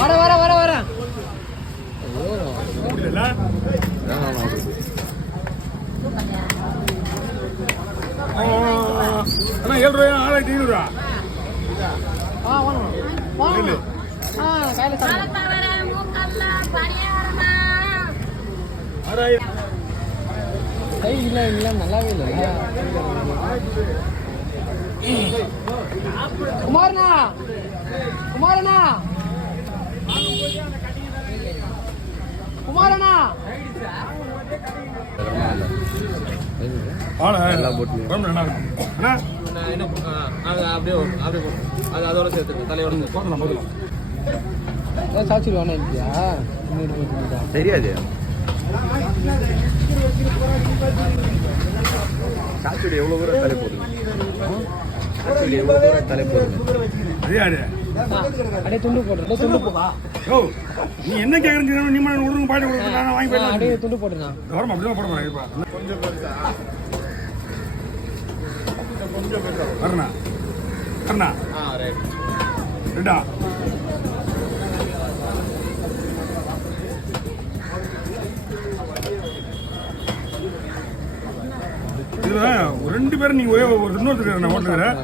வர அண்ணா 7 ரூபாயா 6500 நல்லாவே இல்லை குமாரண்ணா குமாரண்ணா குமாரண்ணா எல்லாம் போட்டு அப்படியே அதோட சேர்த்து தலையோட போடலாம் சாச்சிடுவானே இல்லையா தெரியாது சாச்சுடி எவ்வளோ தூரம் தலை போடுங்க சாச்சுடி எவ்வளோ தூரம் தலை போடுங்க அப்படியே துண்டு போடுறேன் துண்டு போவா நீ என்ன கேட்குறீங்க நீ மாதிரி விடுங்க பாடி விடுங்க நான் வாங்கி போயிடலாம் அப்படியே துண்டு போடுங்க கவர்மெண்ட் அப்படிதான் போட போறேன் கொஞ்சம் பெருசா வரண்ணா வரண்ணா ரெண்டா இதுல 2 பேரும் நீங்க ஒரு இன்னொருத்தர் நான் ஓட்டுறேன்